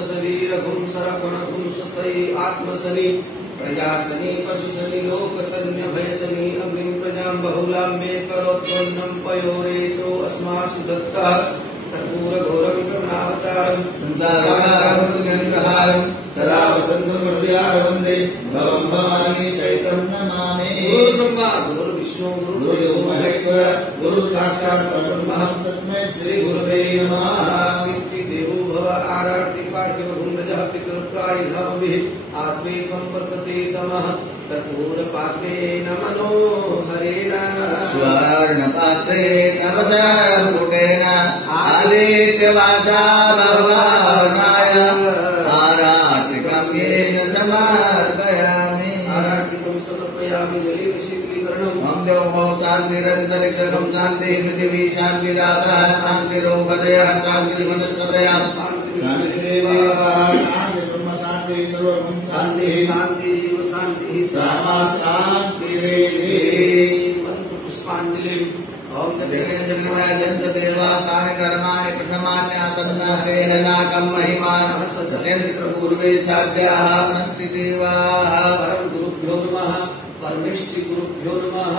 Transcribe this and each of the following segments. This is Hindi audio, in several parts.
भूतसनी रघुं सरगुणगुं स्वस्तये आत्मसनि प्रजासनि पशुसनि लोकसन्यभयसनि अग्निं प्रजां बहुलां मे करोत्पन्नं पयोरेतो अस्मासु दत्तः कर्पूरघोरं करुणावतारं संसारसारं सदा वसन्तं हृदयार वन्दे भवं भवानी सहितं नमामि। गुरुर्ब्रह्मा गुरुर्विष्णु गुरुर्देवो महेश्वर गुरु साक्षात् परब्रह्म तस्मै श्री गुरुवे नमः। देवो भव आरार्ति पार्थिव भूमजः पितृप्रायुधाभिः आत्मेकं वर्तते तमः कर्पूरपात्रे नमनो हरेण स्वर्णपात्रे तपसा पुटेन आदित्यवासा भगवानाय आरार्तिकं येन समर्पयामि। आरार्तिकं समर्पयामि जले शीतलीकरणम् ओम देवो शान्तिरन्तरिक्षं शान्तिः पृथिवी शान्तिराकाशः शान्तिरोपदयः शान्तिर्वनस्पतयः शान्तिरेव शान्ति ब्रह्म शान्ति सर्वं शान्तिः शान्तिरेव शान्तिः सामा शान्तिरेव। मंत्र पुष्पांजलि ओम जगन्नाथ देवास्तानि कर्माणि प्रथमानि आसन्नातेन नाकं महिमानः सचेन्द्र पूर्वे साध्याः सन्ति देवाः। परम गुरुभ्यो नमः परमेष्टि गुरुभ्यो नमः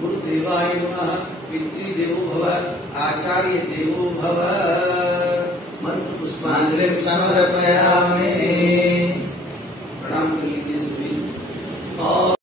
गुरुदेवाय नमः पितृदेवो भव आचार्य देवो भव। मंत्र पुष्पांजलि समर्पयामि।